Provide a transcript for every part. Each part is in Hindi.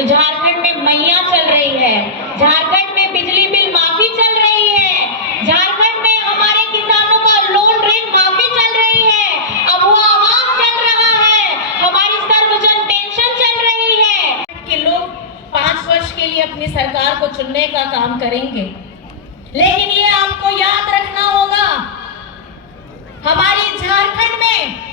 तो झारखंड में मैया चल रही है, झारखंड में बिजली बिल माफी चल रही है, झारखंड में हमारे किसानों का लोन ऋण माफी चल रही है, अब वो आवास चल रहा है, हमारी सर्वजन पेंशन चल रही है कि लोग 5 वर्ष के लिए अपनी सरकार को चुनने का काम करेंगे। लेकिन ये आपको याद रखना होगा, हमारी झारखंड में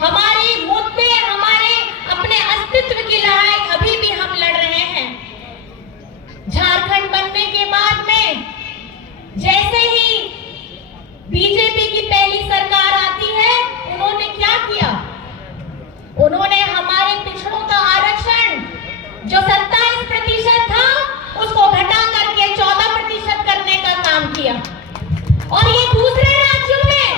हमारी मुद्दे, हमारे अपने अस्तित्व की लड़ाई अभी भी हम लड़ रहे हैं। झारखंड बनने के बाद में जैसे ही बीजेपी की पहली सरकार आती है, उन्होंने क्या किया? उन्होंने हमारे पिछड़ों का आरक्षण जो 27% था उसको घटा करके 14% करने का काम किया। और ये दूसरे राज्यों में,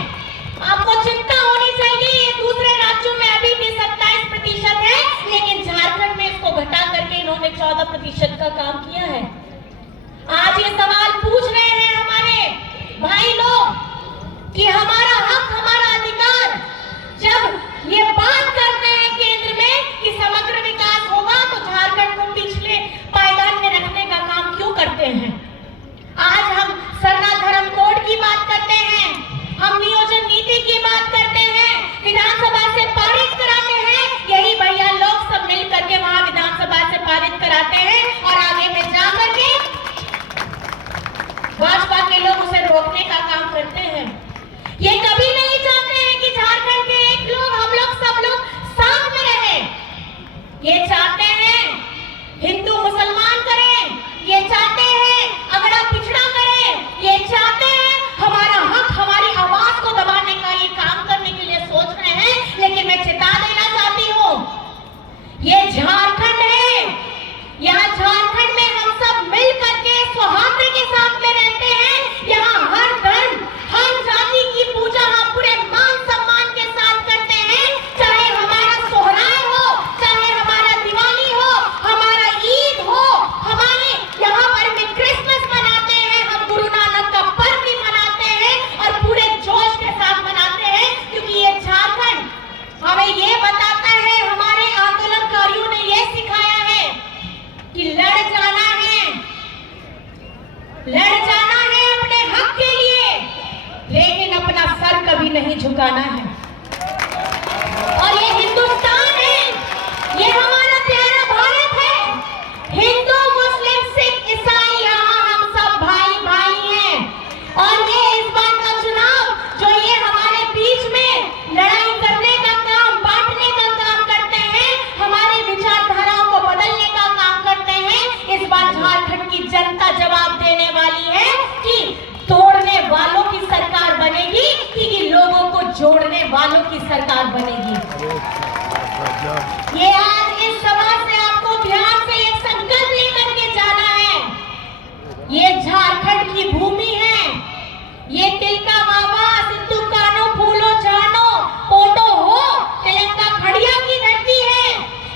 आपको चिंता होनी चाहिए, ये दूसरे राज्यों में अभी भी 27% है, लेकिन झारखंड में इसको घटा करके इन्होंने 14% का काम किया है। आज ये सवाल पूछ रहे हैं हमारे भाई लोग कि हमारा हक, हमारा अधिकार, जब ये बात करते हैं केंद्र में कि समग्र विकास होगा, तो झारखंड को पिछले पायदान में रखने का काम क्यों करते हैं? आज हम सरना धर्म कोड की बात करते हैं, हम नियोजन नीति की बात करते हैं, विधानसभा से पारित कराते हैं, यही भैया लोग सब मिल करके वहां विधानसभा से पारित कराते हैं और आगे में जा करके भाजपा के लोग उसे रोकने का काम करते हैं। ये कभी नहीं चाहते हैं कि झारखंड के एक लोग, हम लोग, सब लोग साथ में रहें। ये चाहते हैं हिंदू मुसलमान करें, ये चाहते हैं अगड़ा पिछड़ा करें, ये चाहते हैं हमारा हक, हमारी आवाज को दबाने का ये काम करने के लिए सोच रहे हैं। लेकिन मैं चेता देना चाहती हूँ, ये झारखंड है, यहाँ झारखंड में हम सब मिल करके सौहार्द के साथ में रहते हैं। यहाँ हर धर्म, हर जाति की पूजा हम पूरे मान सम्मान के साथ करते हैं, चाहे हमारा सोहराय हो, चाहे हमारा दिवाली हो, हमारा ईद हो, हमारे यहाँ पर भी क्रिसमस मनाते हैं, हम गुरु नानक का पर्व भी मनाते हैं और पूरे जोश के साथ मनाते हैं, क्योंकि ये झारखंड हमें ये बताता है, हमारे आंदोलनकारियों ने ये सिखाया है कि लड़ जाना है, लड़ जाना है अपने हक के लिए, लेकिन अपना सर कभी नहीं झुकाना है। और ये हिंदुस्तान है, ये हमारा प्यारा भारत है, हिंदू मुस्लिम सिख ईसाई, यहाँ हम सब भाई भाई हैं। और ये इस बार का चुनाव जो ये हमारे बीच में लड़ाई करने का काम, बांटने का काम करते हैं, हमारी विचारधाराओं को बदलने का काम करते हैं, इस बार झारखंड की जनता जवाब देने वाली है कि तोड़ने वालों की सरकार बनेगी कि लोगों को जोड़ने वालों की सरकार बनेगी। ये आज इस सभा से आपको ध्यान से एक संकल्प लेकर के जाना है। ये झारखंड की भूमि है, ये तिलका बाबा, सिद्धू कानो, फूलो जानो, पोटो हो, तिलंगा खड़िया की धरती है।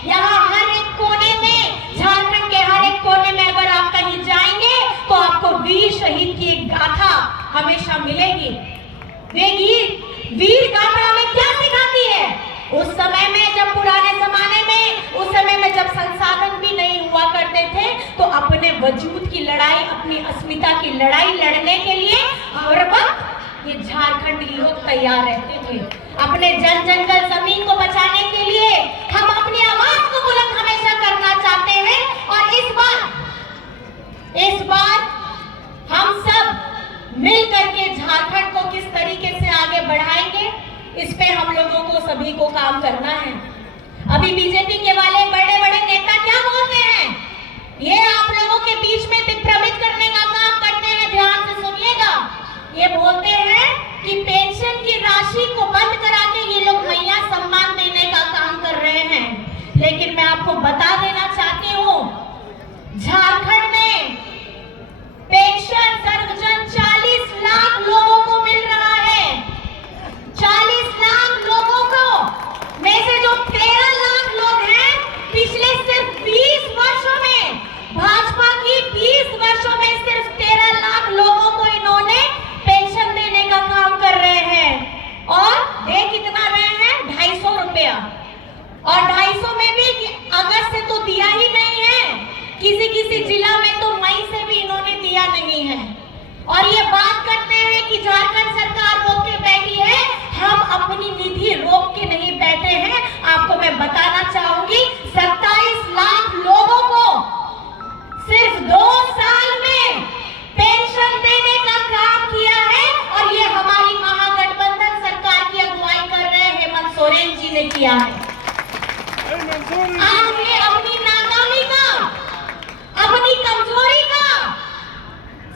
यहाँ हर एक कोने में, झारखंड के हर एक कोने में अगर आप कहीं जाएंगे तो आपको वीर शहीद की एक गाथा हमेशा मिलेगी। वीर गाथा हमें क्या सिखाती है? उस समय में, जब पुराने जमाने में, उस समय में जब संसाधन भी नहीं हुआ करते थे, तो अपने वजूद की लड़ाई, अपनी अस्मिता की लड़ाई लड़ने के लिए हर वक्त ये झारखंडी लोग तैयार रहते थे। अपने जन जंगल जमीन को बचाने के लिए हम अपनी आवाज को बुलंद हमेशा करना चाहते हैं। और इस बार हम सब मिल करके झारखंड को किस तरीके से आगे बढ़ाएंगे, इस पे हम लोगों को सभी को काम करना है। अभी बीजेपी के वाले बड़े बड़े नेता क्या बोलते हैं, ये आप लोगों के बीच में भ्रमित करने का काम करते हैं, ध्यान से सुनिएगा। ये बोलते हैं कि पेंशन की राशि को बंद करा के ये लोग मैया सम्मान देने का काम कर रहे हैं, लेकिन किसी किसी जिला में तो मई से भी इन्होंने दिया नहीं है। और ये बात करते हैं कि झारखंड सरकार रोक के बैठी है। हम अपनी निधि रोक के नहीं बैठे हैं। आपको मैं बताना चाहूंगी 27 लाख लोगों को सिर्फ 2 साल में पेंशन देने का काम किया है। और ये हमारी महागठबंधन सरकार की अगुवाई कर रहे हेमंत सोरेन जी ने किया है। आपने अपनी नाकामी का, अपनी कमजोरी का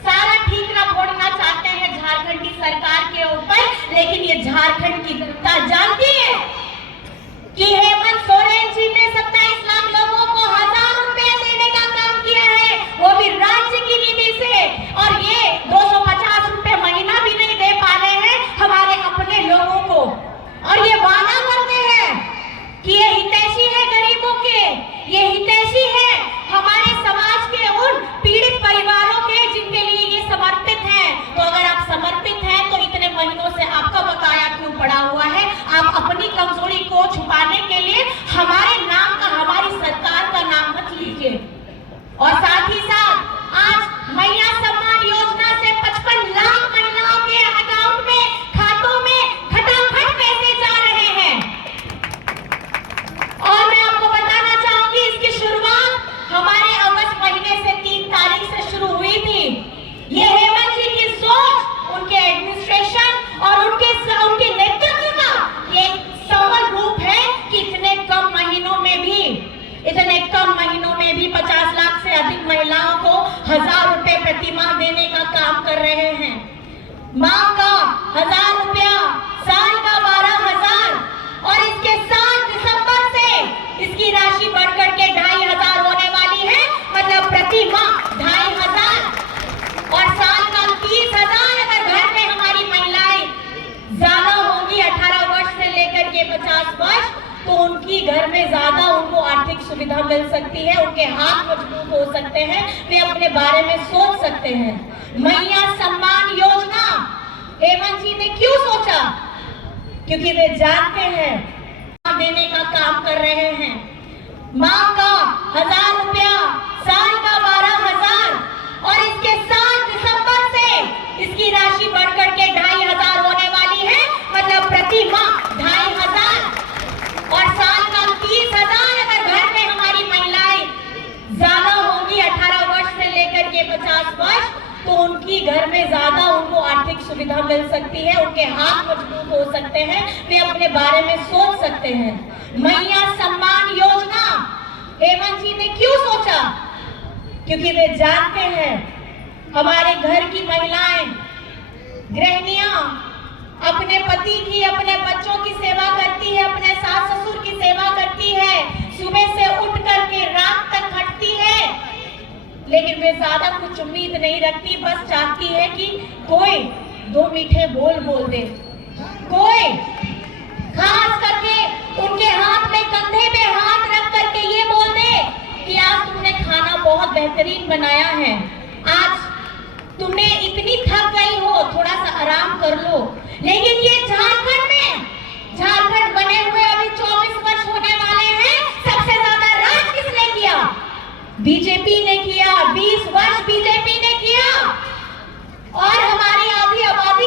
सारा ठीकरा फोड़ना चाहते हैं झारखंड की सरकार के ऊपर, लेकिन ये झारखंड की जनता जानती है कि हेमंत सोरेन जी ने 27 लाख लोगों को 1000 रुपए देने का काम किया है, वो भी राज्य की निधि से। और ये 250 रुपए महीना भी नहीं दे पा रहे हैं हमारे अपने लोगों को। और ये वादा करते हैं कि ये हितैषी है गरीबों के, ये हितैषी है हमारे समाज के उन पीड़ित परिवारों के जिनके लिए ये समर्पित है। तो अगर आप समर्पित हैं तो इतने महीनों से आपका बकाया क्यों पड़ा हुआ है? आप अपनी कमजोरी को छुपाने के लिए हमारे नाम का, हमारी सरकार का नाम मत लीजिए। और साथ ही साथ आज मैया सम्मान योजना से 55 लाख महिलाओं के अकाउंट में, खातों में खटाखट पैसे जा रहे हैं। और मैं आपको बताना चाहूंगी इसकी शुरुआत हमारे अगस्त महीने से 3 तारीख से शुरू हुई थी। ये हेमंत जी की सोच, उनके एडमिनिस्ट्रेशन और उनके नेतृत्व का ये सफल रूप है कि इतने कम महीनों में भी 50 लाख से अधिक महिलाओं को 1000 रुपए प्रति माह देने का काम कर रहे हैं। माह का 1000 रुपया, साल का 12,000 और इसके साथ दिसंबर से इसकी राशि बढ़कर के 2500 होने वाली है। मतलब प्रति माह 2500 और साल का 30,000। अगर घर में हमारी महिलाएं ज्यादा होंगी 18 वर्ष से लेकर के 50 वर्ष, तो उनकी घर में ज्यादा उनको आर्थिक सुविधा मिल सकती है, उनके हाथ मजबूत हो सकते हैं, वे अपने बारे में सोच सकते हैं। मैया सम्मान योजना हेमंत जी ने क्यों सोचा? क्योंकि वे जानते हैं देने का काम कर रहे हैं। माह का 1000 रुपया, साल का 12,000 और इसके साथ दिसंबर से इसकी राशि बढ़कर के 2500 होने वाली है। मतलब प्रति माह 2500 और साल का 30,000। अगर घर में हमारी महिलाएं ज्यादा होंगी 18 वर्ष से लेकर के 50 वर्ष, तो उनकी घर में ज्यादा उनको आर्थिक सुविधा मिल सकती है, उनके हाथ मजबूत हो सकते हैं, वे अपने बारे में सोच सकते हैं। मैया सम्मान योजना हेमंत जी ने क्यों सोचा? क्योंकि वे जानते हैं हमारे घर की महिलाएं, गृहिणियां अपने पति की, अपने बच्चों की सेवा करती है, अपने सास ससुर की सेवा करती है, सुबह से उठ करके रात तक खटती है, लेकिन वे ज्यादा कुछ उम्मीद नहीं रखती। बस चाहती है कि कोई 2 मीठे बोल दे, कोई खास करके उनके हाथ में, कंधे पे हाथ रख करके ये बोल दे कि आज तुमने खाना बहुत बेहतरीन बनाया है, आज तुमने इतनी थक गई हो, थोड़ा सा आराम कर लो। लेकिन ये झारखंड बने हुए अभी 24 वर्ष होने वाले हैं, सबसे ज्यादा राज किसने किया? बीजेपी ने किया। 20 वर्ष बीजेपी ने किया और हमारी आधी आबादी